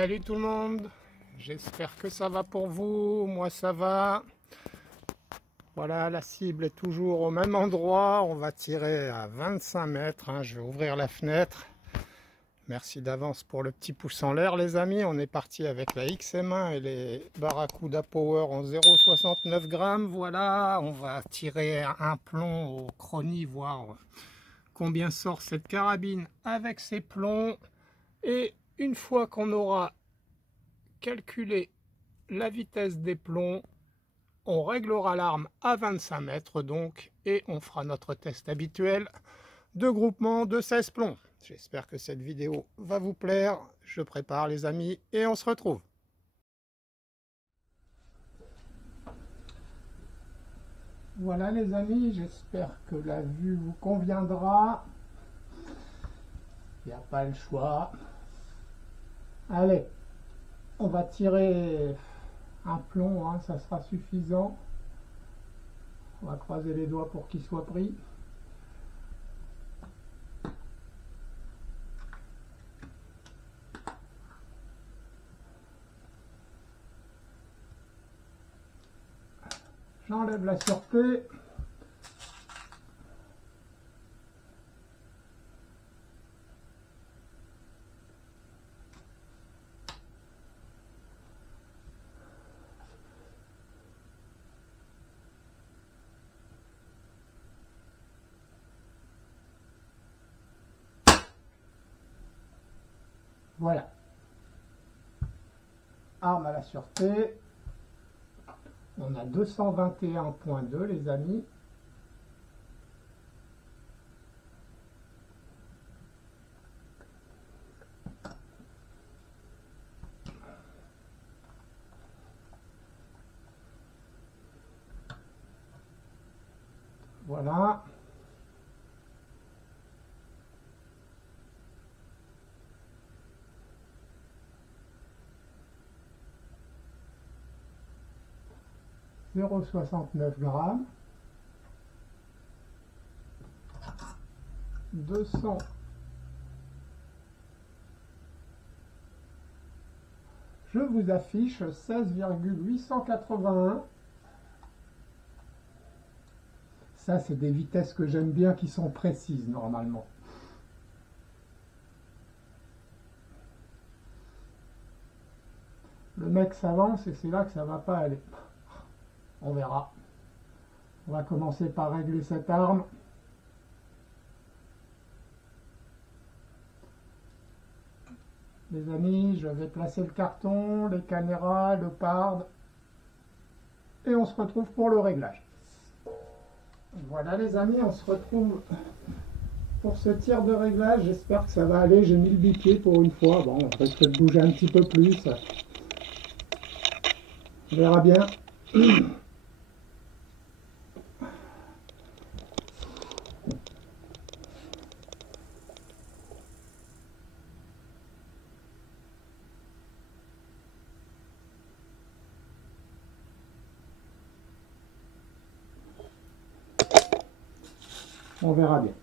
Salut tout le monde, j'espère que ça va pour vous, moi ça va. Voilà, la cible est toujours au même endroit, on va tirer à 25 mètres, je vais ouvrir la fenêtre. Merci d'avance pour le petit pouce en l'air les amis, on est parti avec la XM1 et les Barracuda Power en 0,69 grammes. Voilà, on va tirer un plomb au chrony, voir combien sort cette carabine avec ses plombs. Et une fois qu'on aura calculé la vitesse des plombs, on réglera l'arme à 25 mètres donc, et on fera notre test habituel de groupement de 16 plombs. J'espère que cette vidéo va vous plaire. Je prépare les amis et on se retrouve. Voilà les amis, j'espère que la vue vous conviendra. Il n'y a pas le choix. Allez, on va tirer un plomb, ça sera suffisant. On va croiser les doigts pour qu'il soit pris. J'enlève la sûreté. Voilà. Arme à la sûreté. On a 221.2 les amis. Voilà. « 0,69 grammes. 200. Je vous affiche 16,881. Ça, c'est des vitesses que j'aime bien, qui sont précises normalement. Le mec s'avance et c'est là que ça va pas aller. On verra. On va commencer par régler cette arme. Les amis, je vais placer le carton, les caméras, le pard. Et on se retrouve pour le réglage. Voilà les amis, on se retrouve pour ce tir de réglage. J'espère que ça va aller. J'ai mis le bipied pour une fois. Bon, on risque de bouger un petit peu plus. On verra bien. On verra bien.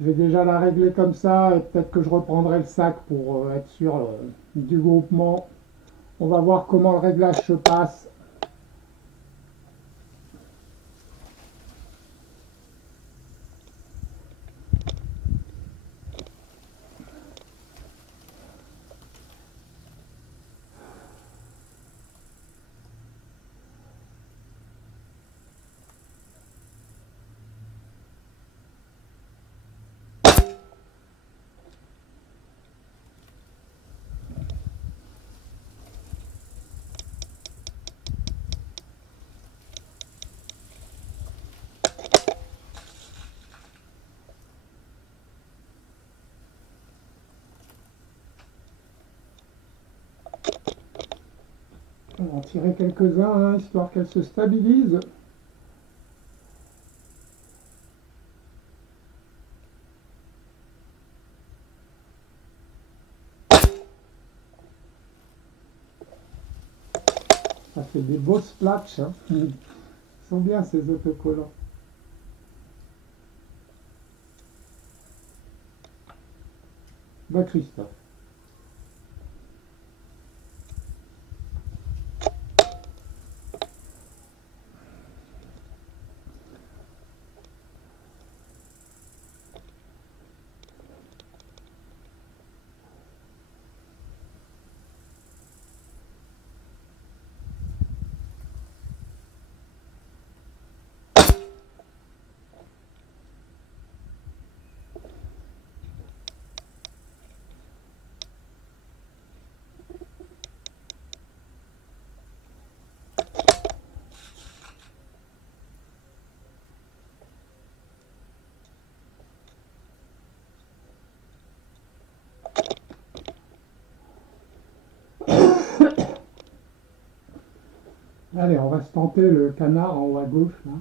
Je vais déjà la régler comme ça, et peut-être que je reprendrai le sac pour être sûr du groupement. On va voir comment le réglage se passe. On va en tirer quelques-uns, histoire qu'elle se stabilise. Ça fait des beaux splashs. Ils sont bien ces autocollants. Va Christophe. Allez, on va se tenter le canard en haut à gauche, là.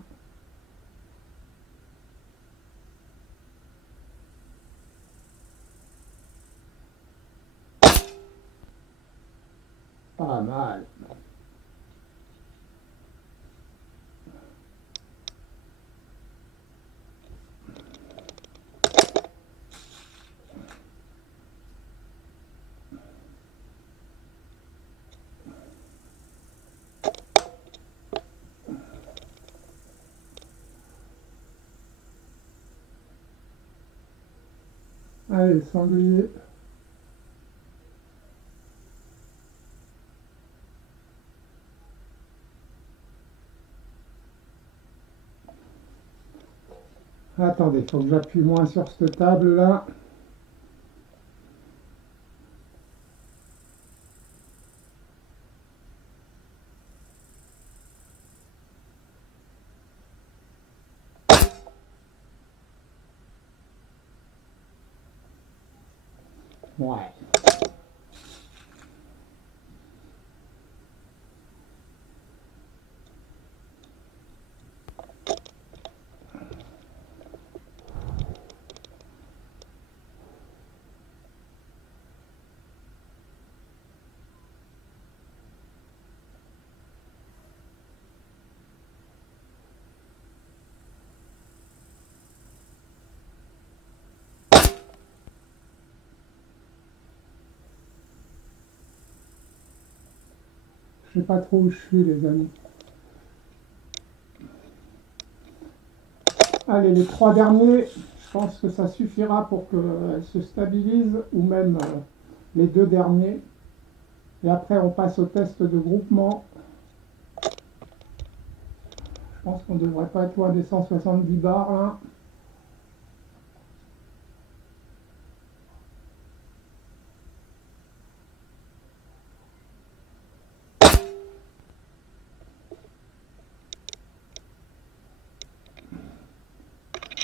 Pas mal. Allez, sanglier. Attendez, il faut que j'appuie moins sur cette table là. Ouais. Je sais pas trop où je suis, les amis. Allez, les 3 derniers, je pense que ça suffira pour qu'elle se stabilise, ou même les 2 derniers. Et après, on passe au test de groupement. Je pense qu'on ne devrait pas être loin des 170 bars, là.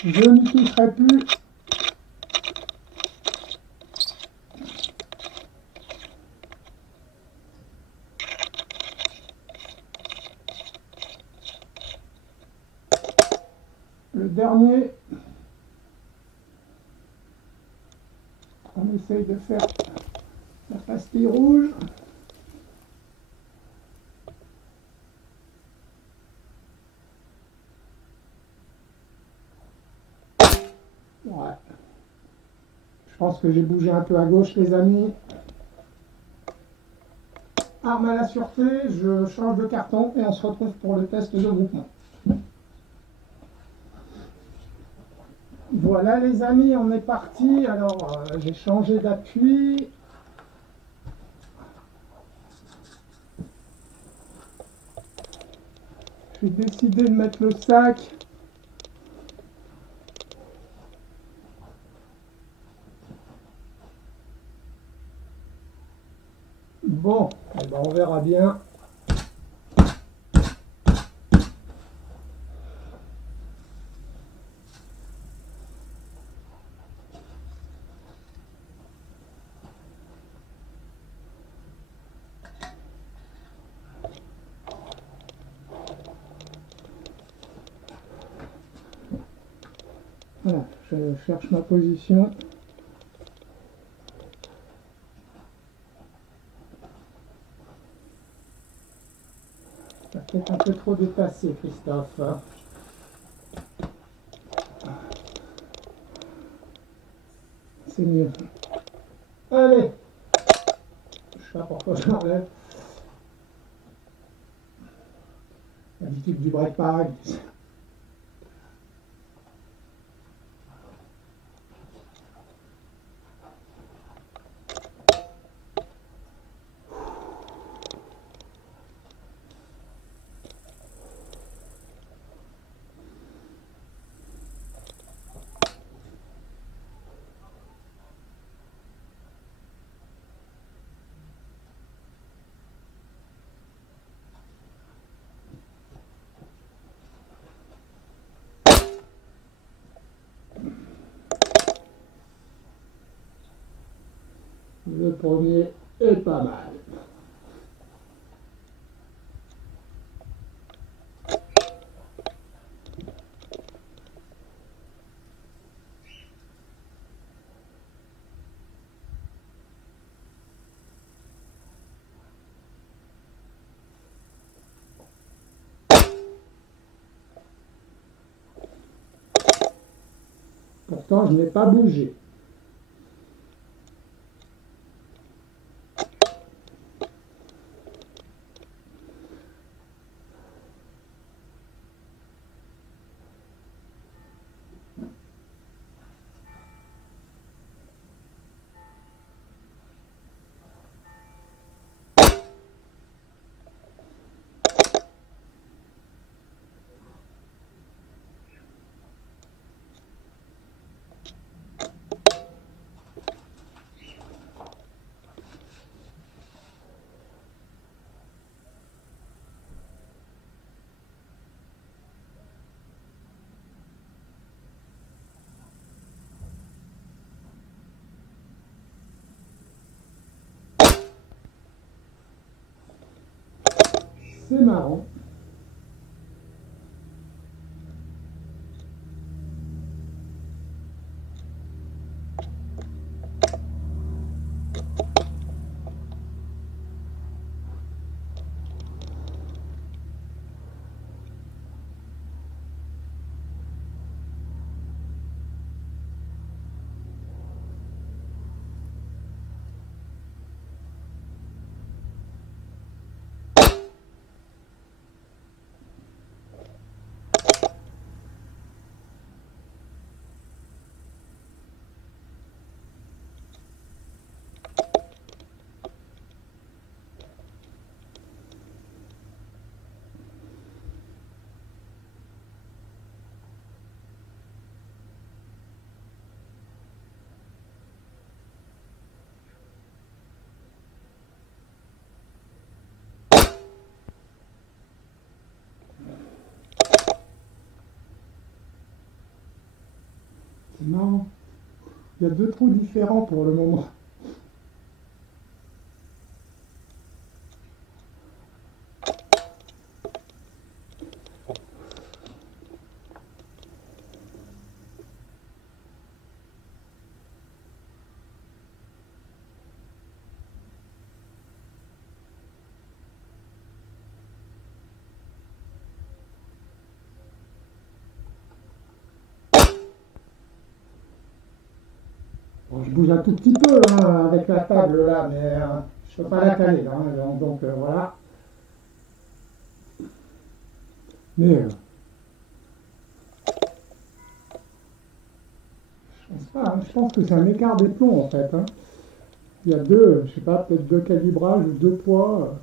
Je n'y toucherai plus. Le dernier, on essaye de faire la pastille rouge. Ouais. Je pense que j'ai bougé un peu à gauche, les amis. Arme à la sûreté, je change de carton et on se retrouve pour le test de groupement. Voilà les amis, on est parti. Alors j'ai changé d'appui. J'ai décidé de mettre le sac. Bon, eh ben, on verra bien. Voilà, je cherche ma position. Ça peut-être un peu trop dépassé, Christophe. C'est mieux. Allez, je sais pas pourquoi je m'enlève. L'habitude du break pareil. Le premier est pas mal. Pourtant, je n'ai pas bougé. C'est marrant. C'est marrant. Il y a deux trous différents pour le moment. Bon, je bouge un tout petit peu hein, avec la table là, mais je ne peux pas la caler. Hein, donc voilà. Mais je pense pas, hein, je pense que c'est un écart des plombs en fait. Hein. Il y a deux, je sais pas, peut-être deux calibrages ou deux poids.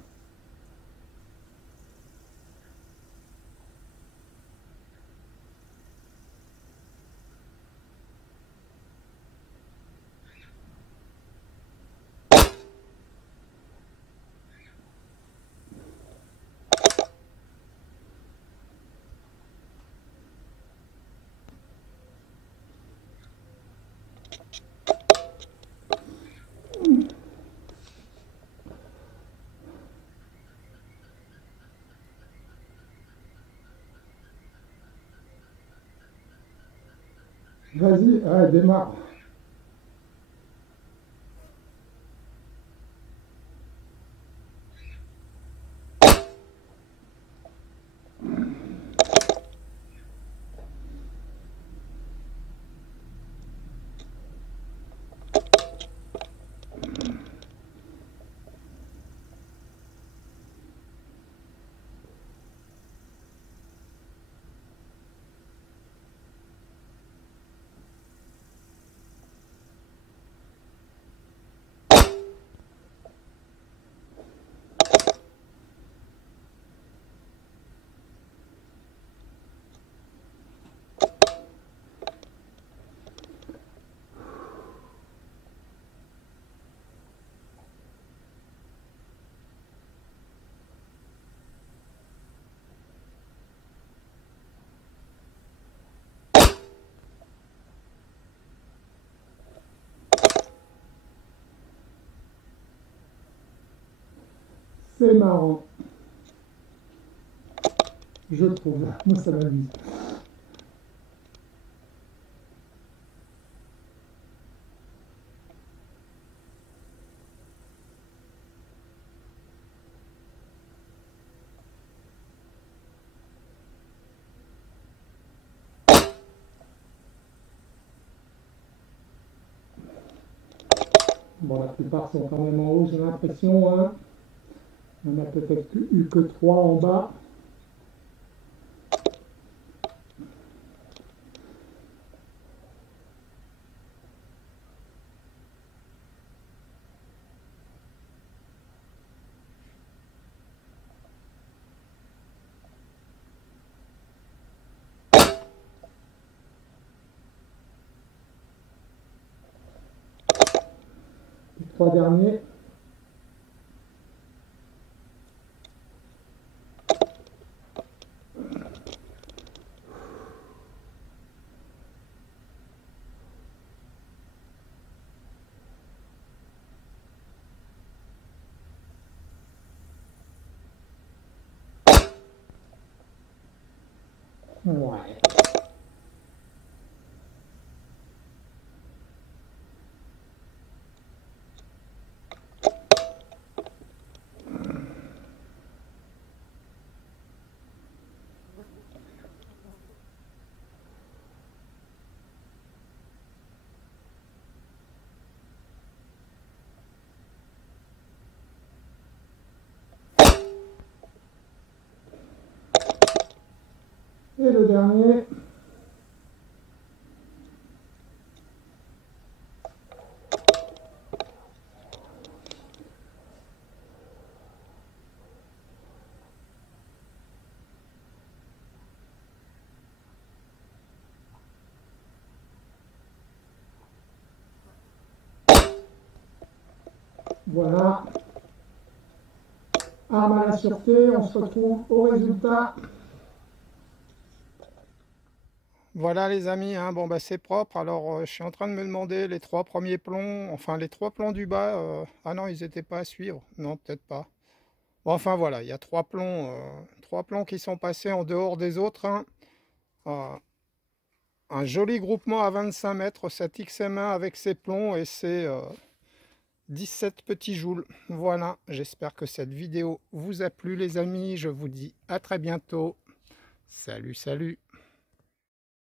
Vas-y, ouais, démarre. C'est marrant. Je trouve. Moi, ça m'amuse. Bon, la plupart sont quand même en haut, j'ai l'impression. Hein. Il n'y en a peut-être eu que 3 en bas. Les 3 derniers. Ouais. Et le dernier. Voilà. Arme à la sûreté, on se retrouve au résultat. Voilà les amis, hein, bon bah c'est propre. Alors je suis en train de me demander les 3 premiers plombs, enfin les 3 plombs du bas, ah non ils n'étaient pas à suivre, non peut-être pas. Bon, enfin voilà, il y a 3 plombs qui sont passés en dehors des autres. Hein. Un joli groupement à 25 mètres, cette XM1 avec ses plombs et ses 17 petits joules. Voilà, j'espère que cette vidéo vous a plu les amis, je vous dis à très bientôt. Salut, salut.